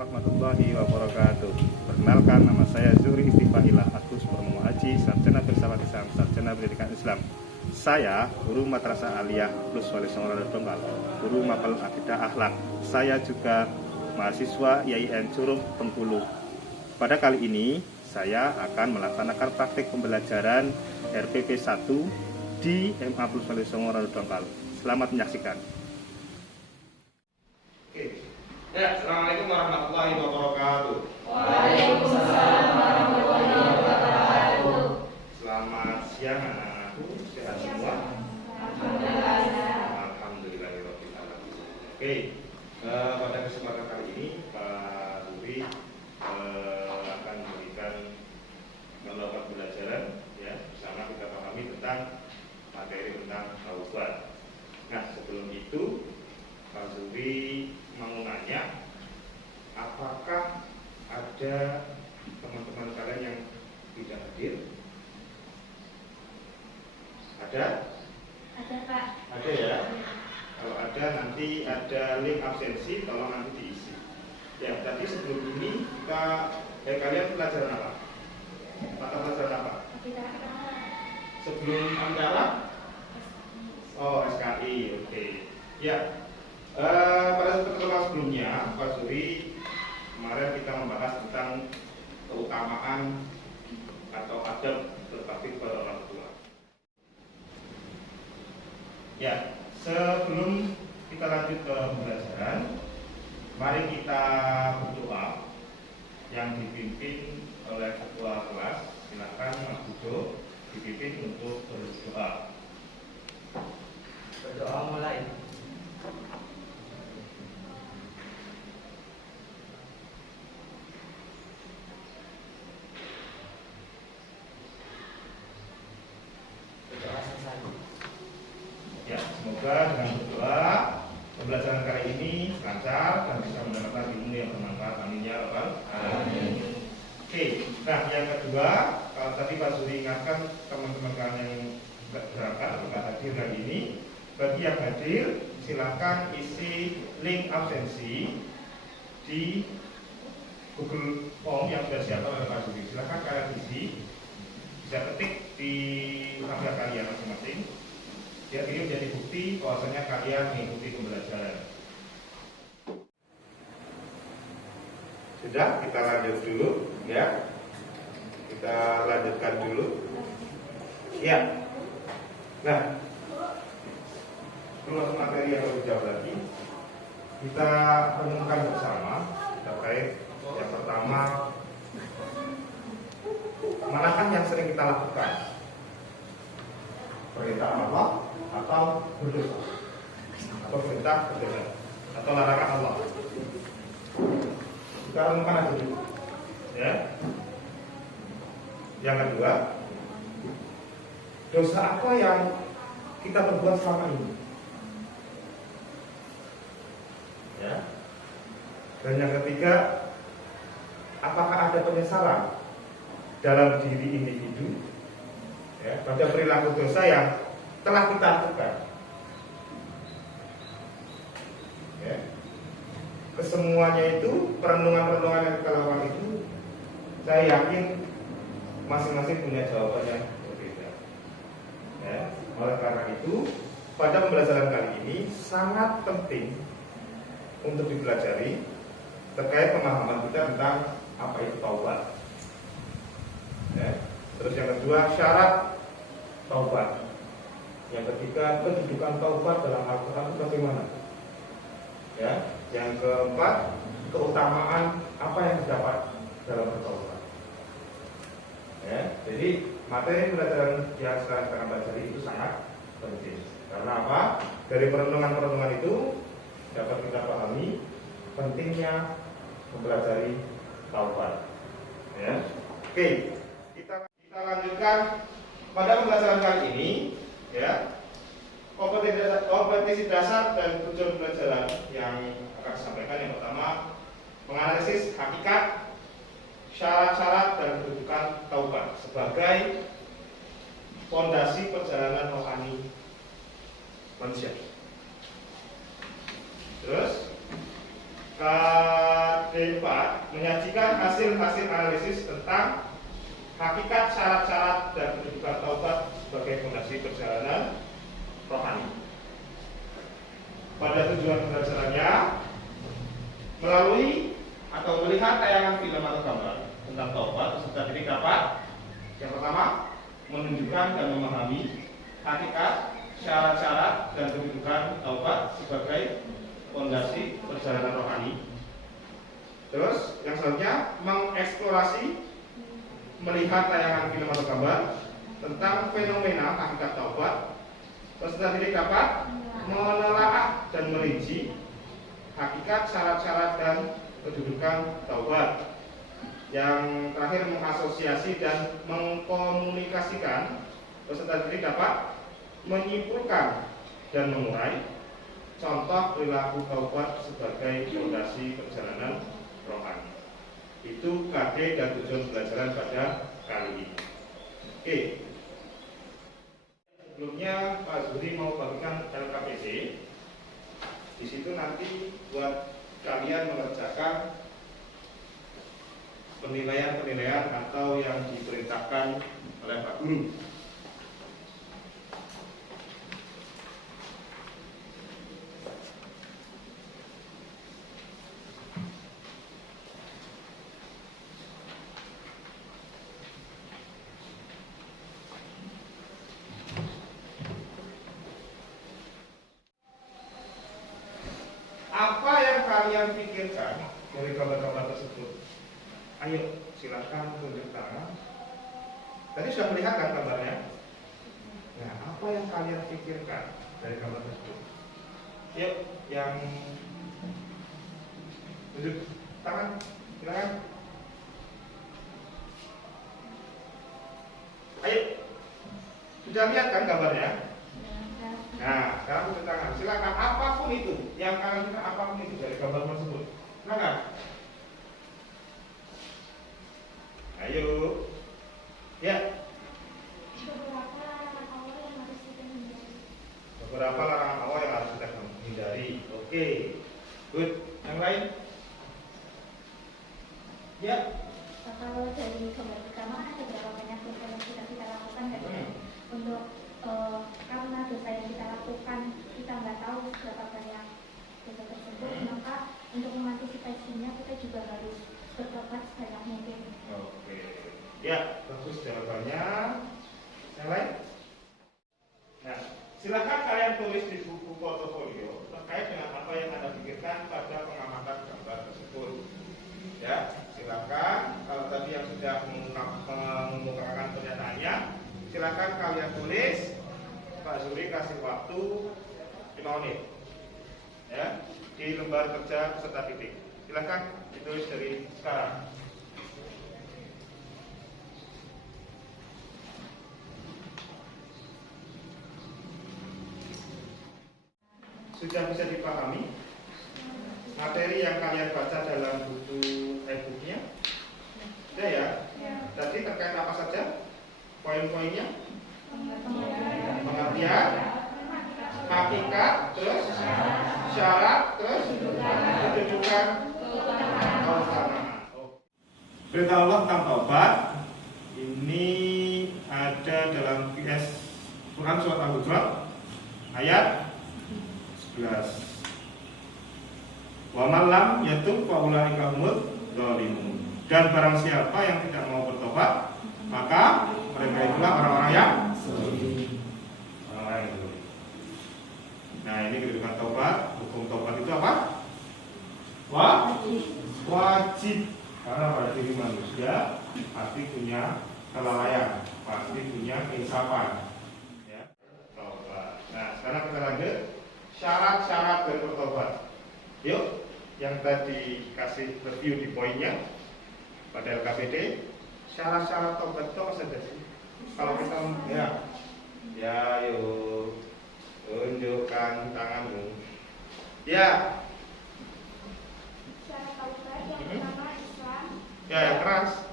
warahmatullahi wabarakatuh. Perkenalkan, nama saya Zuhri Istifailah Agus Purnomo Haji, Sarjana Filsafat Islam, Sarjana Pendidikan Islam. Saya guru Madrasah Aliyah Plus Wali Songo Donggala, guru mapel akidah akhlak. Saya juga mahasiswa IAIN Curug Bengkulu. Pada kali ini saya akan melaksanakan praktik pembelajaran RPP 1 di MA Plus Wali Songo Donggala. Selamat menyaksikan. Ya, assalamualaikum warahmatullahi wabarakatuh. Waalaikumsalam warahmatullahi wabarakatuh. Selamat siang anak-anakku, sehat semua? Alhamdulillahirabbil alamin. Oke, pada kesempatan kali ini Pak Zuhri akan memberikan melakukan pembelajaran ya, bersama kita pahami tentang materi tentang taubat. Nah, sebelum itu Pak Zuhri mau nanya, apakah ada teman-teman kalian yang tidak hadir? Ada? Ada, Pak. Ada ya? Kalau ada, nanti ada link absensi, tolong nanti diisi. Ya, tadi sebelum ini kalian pelajaran apa? Mata pelajaran apa? Sebelum antara? Oh, SKI, oke. Ya. Pada pertemuan sebelumnya, Pak Zuhri kemarin kita membahas tentang keutamaan atau adab berbakti kepada orang tua. Ya, sebelum kita lanjut ke pembelajaran, mari kita berdoa yang dipimpin oleh ketua kelas. Silakan Mas Bujo dipimpin untuk berdoa. Berdoa mulai. Ya, semoga dengan berdoa pembelajaran kali ini lancar dan bisa mendapatkan ilmu yang bermanfaat. Amin ya rabbal alamin. Oke, nah yang kedua, kalau tadi Pak Zuhri ingatkan teman-teman kalian yang berangkat atau nggak hadir hari ini, bagi yang hadir silahkan isi link absensi di Google Form yang sudah disiapkan oleh Pak Zuhri. Silahkan kalian isi, bisa ketik di HP kalian masing-masing. Ya, ini menjadi bukti bahwasanya kalian mengikuti pembelajaran. Sudah, kita lanjut dulu ya. Kita lanjutkan dulu. Ya. Nah, sebelum materi yang lebih jauh lagi, kita renungkan bersama terkait yang pertama, manakah yang sering kita lakukan? Perintah Allah atau berdosa, atau perintah berdosa, atau larangan Allah. Kita renungkan aja dulu ya. Yang kedua, dosa apa yang kita perbuat selama ini ya. Dan yang ketiga, apakah ada penyesalan dalam diri individu ya, pada perilaku dosa yang telah kita lakukan ya. Kesemuanya itu, perenungan-perenungan yang kita lakukan itu, saya yakin masing-masing punya jawaban yang berbeda ya. Oleh karena itu, pada pembelajaran kali ini sangat penting untuk dipelajari terkait pemahaman kita tentang apa itu taubat ya. Terus yang kedua, syarat taubat. Yang ketiga, kedudukan taubat dalam Al-Quran itu bagaimana? Ya. Yang keempat, keutamaan apa yang didapat dalam bertaubat. Ya. Jadi materi pelajaran yang sekarang kita pelajari itu sangat penting. Karena apa? Dari perenungan-perenungan itu dapat kita pahami pentingnya mempelajari taubat. Ya. Oke. Kita lanjutkan pada pembelajaran kali ini ya. Kompetensi dasar dan tujuan pembelajaran yang akan disampaikan, yang pertama, menganalisis hakikat, syarat-syarat dan kedudukan taubat sebagai fondasi perjalanan rohani manusia. Terus D4 menyajikan hasil-hasil analisis tentang hakikat, syarat-syarat, dan kedudukan taubat sebagai fondasi perjalanan rohani. Pada tujuan pembelajarannya, melalui atau melihat tayangan film atau gambar tentang taubat, peserta didik dapat yang pertama menunjukkan dan memahami hakikat, syarat-syarat, dan kedudukan taubat sebagai fondasi perjalanan rohani. Terus yang selanjutnya mengeksplorasi, melihat tayangan film atau gambar tentang fenomena hakikat taubat. Peserta didik dapat menelaah dan merinci hakikat, syarat-syarat, dan kedudukan taubat. Yang terakhir mengasosiasi dan mengkomunikasikan. Peserta didik dapat menyimpulkan dan mengurai contoh perilaku taubat sebagai fondasi perjalanan rohani. Itu KD dan tujuan pembelajaran pada kali ini. Oke. Sebelumnya Pak Zuri mau bagikan LKPD. Di situ nanti buat kalian mengerjakan penilaian-penilaian atau yang diperintahkan oleh Pak Guru. Apa yang kalian pikirkan dari gambar-gambar tersebut? Ayo, silakan tunjuk tangan. Tadi sudah melihat kan gambarnya? Nah, apa yang kalian pikirkan dari gambar tersebut? Yuk, yang tunjuk tangan, silakan. Ayo, sudah lihat kan gambarnya? Nah, sekarang tunjuk tangan. Silakan, apapun itu yang kalian lihat, apapun itu dari gambar tersebut. Silakan. Ayo. Ya. Beberapa larangan Allah yang harus kita hindari. Oke. Good. Yang lain? Ya. Kalau dari gambar pertama ada beberapa banyak dosa yang sudah kita lakukan kan? Untuk karena dosa yang kita lakukan kita nggak tahu berapa banyak dosa tersebut, maka untuk mengantisipasinya kita juga harus bertobat sebanyak mungkin. Oke. Ya, bagus jawabannya. Yang lain? Nah, silakan kalian tulis di buku portofolio terkait dengan apa yang Anda pikirkan pada pengamatan gambar tersebut. Ya, silakan. Kalau tadi yang sudah mengemukakan pernyataannya, silakan kalian tulis. Pak Zuri kasih waktu 5 menit. Ya, di lembar kerja peserta didik. Silakan ditulis dari sekarang. Sudah bisa dipahami materi yang kalian baca dalam buku e-booknya? Sudah ya? Tadi terkait apa saja? Poin-poinnya? Pengertian, hakikat, terus syarat, terus kedudukan keutamaan. Perintah Allah tentang taubat ini ada dalam PS Quran surat Al-Hujurat ayat 11. Wa man lam yatub fa ulaika humuz zalimun. Dan barang siapa yang tidak mau bertobat, maka mereka itulah orang-orang yang zalim. Orang-orang yang zalim. Nah, ini kedudukan taubat. Hukum taubat itu apa? Wajib. Karena pada diri manusia pasti punya kelalaian, pasti punya keinsapan. Ya, taubat. Nah, sekarang kita lanjut. Syarat-syarat dari bertobat. Yuk, yang tadi kasih review di poinnya pada LKPD, syarat-syarat taubat itu apa saja sih? Kalau kita yuk tunjukkan tanganmu. Ya. Syarat taubat yang pertama Islam. Ya, yang keras.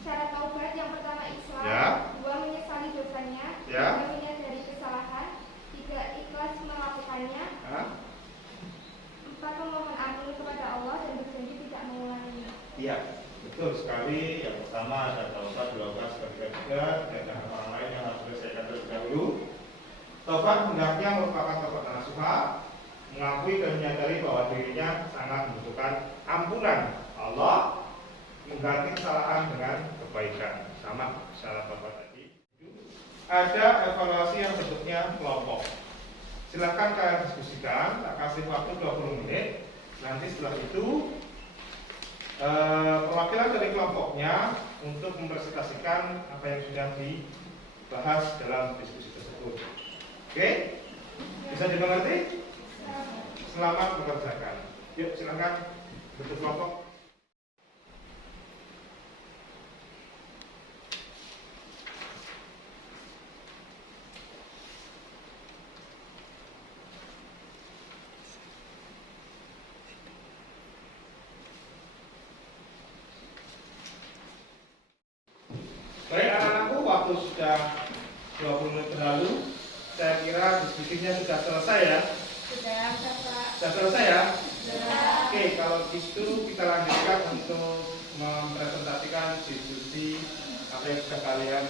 Syarat taubat yang pertama Islam. Ya. 2 menyesali dosanya. Ya. 3 menyadari kesalahan. 3 ikhlas melakukannya. 4 memohon ampun kepada Allah dan berjanji tidak Iya, betul sekali. Yang pertama ada taubat dilakukan seketika dan ada orang lain yang harus diselesaikan terlebih dahulu. Taubat hendaknya merupakan taubat nasuha, mengakui dan menyadari bahwa dirinya sangat membutuhkan ampunan Allah, mengganti kesalahan dengan kebaikan. Sama syarat taubat tadi. Ada evaluasi yang bentuknya kelompok. Silakan kalian diskusikan, tak kasih waktu 20 menit. Nanti setelah itu perwakilan dari kelompoknya untuk mempresentasikan apa yang sudah dibahas dalam diskusi tersebut. Oke? Bisa dimengerti? Selamat mengerjakan. Yuk silakan bentuk kelompok. Baik anak-anakku, waktu sudah 20 menit berlalu. Saya kira diskusinya sudah selesai ya. Sudah selesai ya? Oke, kalau gitu kita lanjutkan untuk mempresentasikan diskusi apa yang sudah kalian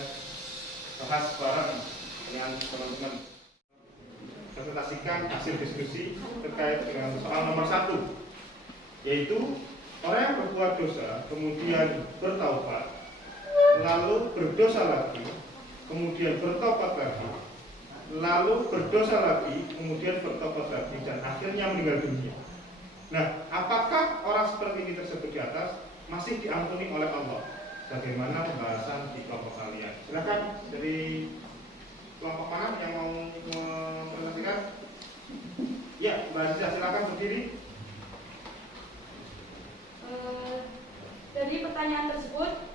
bahas bareng dengan teman-teman. Presentasikan hasil diskusi terkait dengan soal nomor 1, yaitu orang yang berbuat dosa kemudian bertaubat, lalu berdosa lagi, kemudian bertobat lagi, lalu berdosa lagi, kemudian bertobat lagi, dan akhirnya meninggal dunia. Nah, apakah orang seperti ini tersebut di atas masih diampuni oleh Allah? Bagaimana pembahasan di kelompok kalian? Silakan dari kelompok mana yang mau mempresentasikan? Ya, Mbak Aziza, silakan berdiri. Dari pertanyaan tersebut,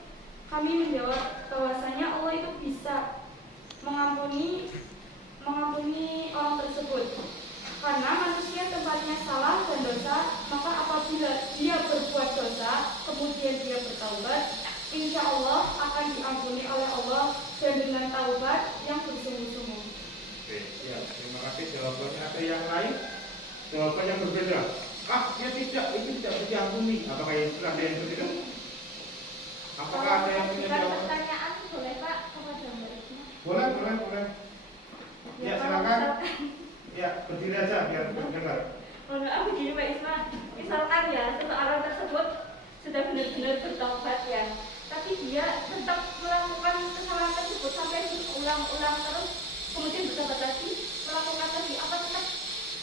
kami menjawab bahwasanya Allah itu bisa mengampuni orang tersebut. Karena manusia tempatnya salah dan dosa, maka apabila dia berbuat dosa, kemudian dia bertaubat, insya Allah akan diampuni oleh Allah dan dengan taubat yang bersungguh-sungguh. Oke, ya, terima kasih jawabannya. Ada yang lain? Jawaban yang berbeda. Ya tidak, itu tidak diampuni. Apakah itu ada yang berbeda? Apakah ada yang punya jawaban? Pertanyaan boleh Pak kepada Mbak Isma? Boleh. Ya, silakan. Ya, berdiri aja biar terdengar. Menurut aku gini Mbak Isma, misalkan ya seseorang tersebut sudah benar-benar bertobat ya, tapi dia tetap melakukan kesalahan tersebut sampai diulang-ulang terus, kemudian bertobat lagi, melakukan lagi, apa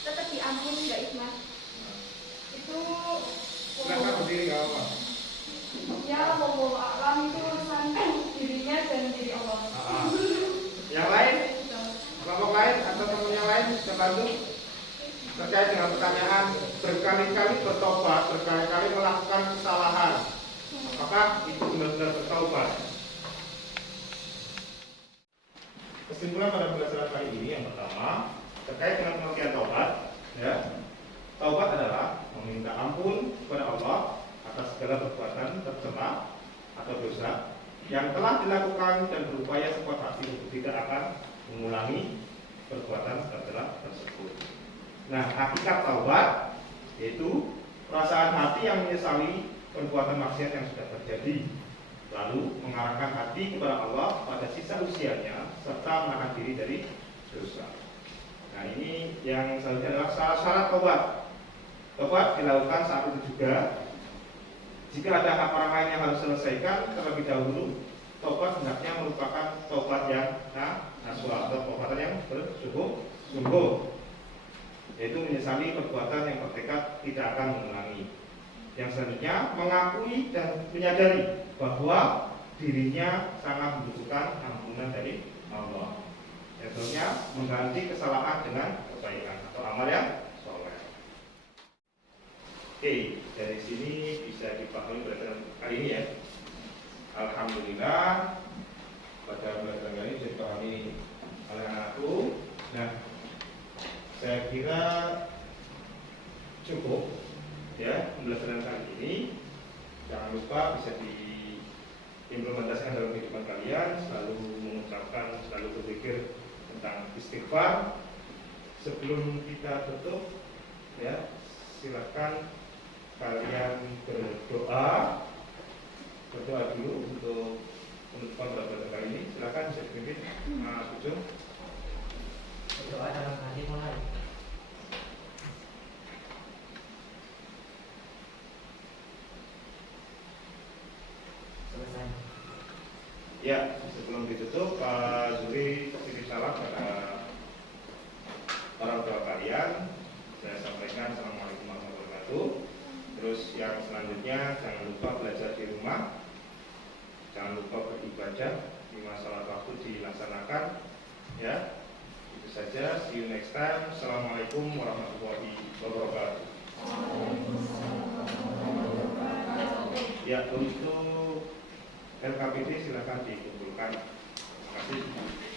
tetap diampuni Mbak Isma? Itu Silakan berdiri, gak apa-apa. ya wallahu a'lam, itu urusan dirinya dan diri Allah. Yang lain? Kelompok lain atau teman yang lain bisa bantu terkait dengan pertanyaan berkali-kali bertobat, berkali-kali melakukan kesalahan. Apakah itu benar-benar bertobat? Kesimpulan pada pelajaran kali ini yang pertama terkait dengan pengertian taubat, ya. Taubat adalah meminta ampun kepada Allah atas segala perbuatan tercela atau dosa yang telah dilakukan dan berupaya sekuat hati untuk tidak akan mengulangi perbuatan tercela tersebut. Nah, hakikat taubat yaitu perasaan hati yang menyesali perbuatan maksiat yang sudah terjadi, lalu mengarahkan hati kepada Allah pada sisa usianya serta menahan diri dari dosa. Nah, ini yang selanjutnya adalah syarat taubat. Taubat dilakukan saat itu juga jika ada hak orang lain yang harus selesaikan terlebih dahulu. Taubat hendaknya merupakan taubat yang nasuha atau taubatan yang bersungguh-sungguh, yaitu menyesali perbuatan yang bertekad tidak akan mengulangi. Yang selanjutnya mengakui dan menyadari bahwa dirinya sangat membutuhkan ampunan dari Allah. Yang selanjutnya mengganti kesalahan dengan kebaikan atau amal yang soleh. Oke, dari sini bisa dipahami pelajaran kali ini ya. Alhamdulillah pada pelajaran kali ini bisa dipahami oleh anakku. Nah, saya kira cukup ya pembelajaran kali ini. Jangan lupa bisa diimplementasikan dalam kehidupan kalian. Selalu mengucapkan, selalu berpikir tentang istighfar. Sebelum kita tutup, ya silakan kalian berdoa berdoa dulu untuk penutupan pelajaran kali ini. Silakan bisa dipimpin Mas Ujung. Berdoa dalam hati mulai. Selesai. Ya, sebelum ditutup, Pak Zuri titip salam pada orang tua kalian. Saya sampaikan Assalamualaikum warahmatullahi wabarakatuh. Terus yang selanjutnya jangan lupa belajar di rumah, jangan lupa beribadah di masalah waktu dilaksanakan. Ya, itu saja. See you next time. Assalamualaikum warahmatullahi wabarakatuh. Ya, untuk LKPD silakan dikumpulkan. Terima kasih.